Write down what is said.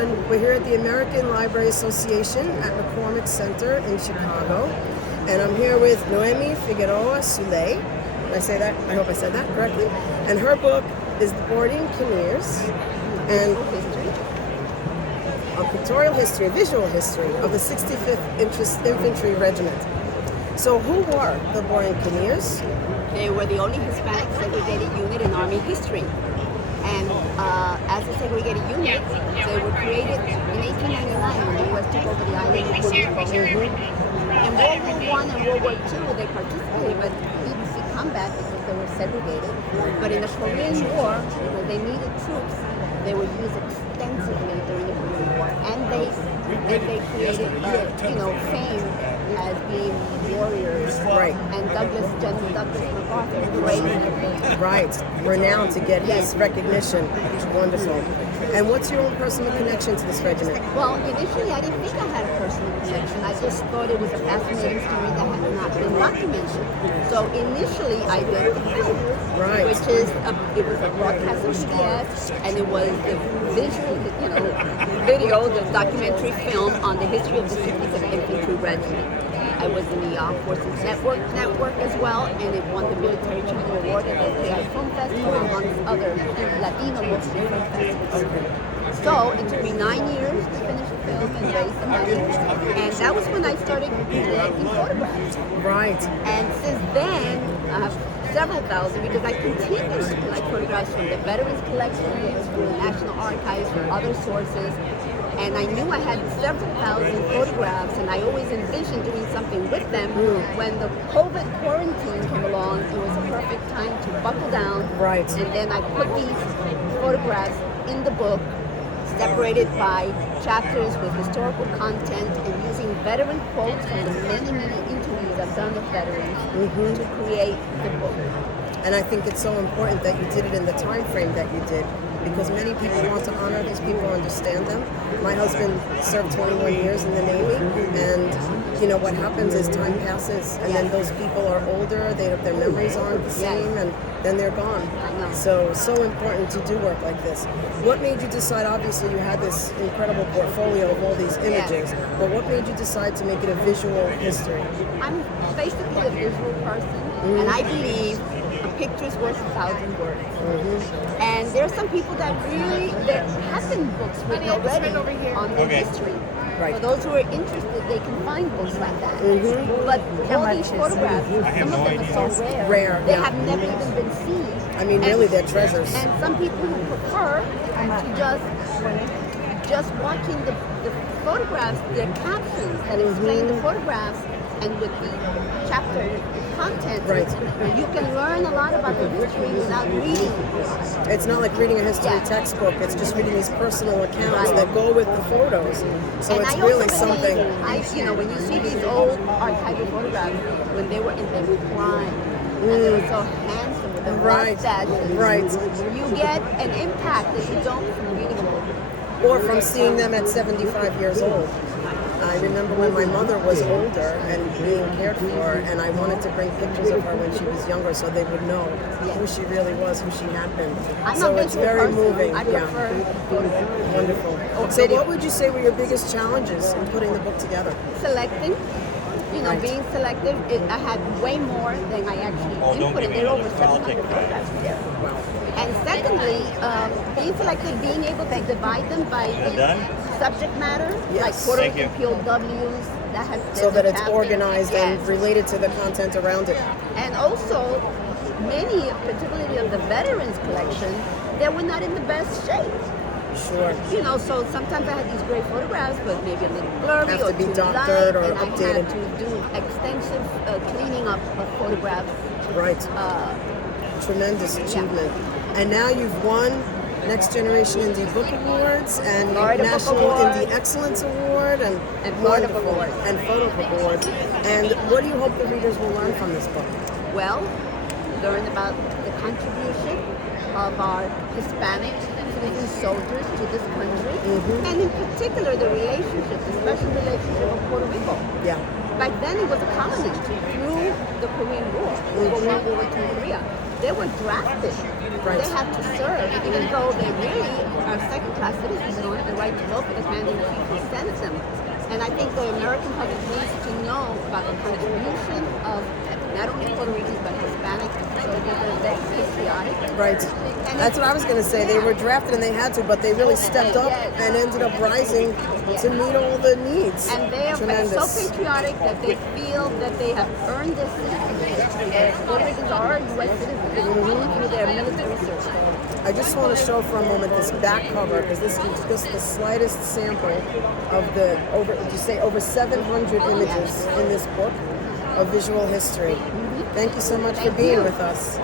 everyone. We're here at the American Library Association at McCormick Center in Chicago. And I'm here with Noemi Figueroa Soulet. Did I say that? I hope I said that correctly. And her book is The BORINQUENEERS, and a pictorial history, visual history of the 65th Infantry Regiment. So who were the BORINQUENEERS? They were the only Hispanic-segregated unit in Army history. And as a segregated unit, they were created in 1899 when the U.S. took over the island of Puerto Rico. In World War I and World War II, they participated, but didn't see combat because they were segregated. But in the Korean War, when they needed troops, they were used extensively during the Korean War, and they created, fame as being warriors. Right. And General Douglas MacArthur, great. Right. Renowned to get his recognition. Wonderful. And what's your own personal connection to this regiment? Well, initially I didn't think I had a personal connection. I just thought it was a fascinating story that had not been documented. So initially I did the film, Right. which is it was a broadcast on PBS, and it was the visual, video, the documentary film on the history of the 65th Infantry Regiment. I was in the Armed Forces Network as well, and it won the Military Channel Award at the AI Film Festival, amongst other Latino mostly film festivals. So it took me 9 years to finish the film and raise the money, and that was when I started collecting photographs. Right. And since then, I have several thousand, because I continue to collect photographs from the Veterans Collection, from the National Archives, from other sources. And I knew I had several thousand photographs, and I always envisioned doing something with them. When the COVID quarantine came along, it was a perfect time to buckle down. Right. And then I put these photographs in the book, separated by chapters with historical content, and using veteran quotes from the many, many interviews I've done with veterans to create the book. And I think it's so important that you did it in the time frame that you did, because many people want to honor these people, understand them. My husband served 21 years in the Navy, and what happens is time passes, and then those people are older, their memories aren't the same, and then they're gone. So important to do work like this. What made you decide, obviously you had this incredible portfolio of all these images, but what made you decide to make it a visual history? I'm basically a visual person, and I believe a picture's worth 1,000 words. And there are some people that there have been books written already on their history. Right. For those who are interested, they can find books like that. But all these photographs, some of them are so rare. They have never even been seen. I mean, really, they're treasures. And some people who prefer to just watching the photographs, their captions that explain the photographs, and with the chapter content, you can learn a lot about the history without reading. It's not like reading a history textbook, it's just reading these personal accounts that go with the photos. So And it's I really also something. believe, when you see these old archival photographs, when they were in their prime, and they were so handsome with the mustaches, you get an impact that you don't from reading a book. Or from seeing them at 75 years old. I remember when my mother was older and being cared for, and I wanted to bring pictures of her when she was younger so they would know who she really was, who she had been. So it's very moving. I prefer Wonderful. So what would you say were your biggest challenges in putting the book together? Selecting. Being selective, I had way more than I actually inputted. There are over 700 photographs there. And secondly, being selective, being able to divide them by the subject matter, like Puerto Rican POWs, so that it's organized and related to the content around it. And also, many, particularly of the veterans collection, they were not in the best shape. Sure. So sometimes I had these great photographs, but maybe a little blurry have or to be too doctored light, or and updated. I had to do extensive cleaning up of photographs. Right. Tremendous achievement. And now you've won Next Generation Indie Book Awards and National Indie Excellence Award and Florida Book Awards. And Photo Book Awards. And what do you hope the readers will learn from this book? Well, learn about the contribution of our Hispanic citizen soldiers to this country, and in particular the relationship, the special relationship of Puerto Rico. Yeah. Back then it was a colony through the Korean War, World War II in Korea. They were drafted Right. They have to serve, even though they really are second-class citizens. They don't have the right to vote because man, they sent them. And I think the American public needs to know about the contribution of not only Puerto Ricans but Hispanic, so they're very patriotic. Right. And That's what I was going to say. They were drafted and they had to, but they really stepped up and ended up rising to meet all the needs. And they are so patriotic that they feel that they have earned this citizenship. Puerto Ricans are U.S. citizens through their military service. I just want to show for a moment this back cover because this is just the slightest sample of the over 700 images in this book of visual history. Thank you so much for being with us.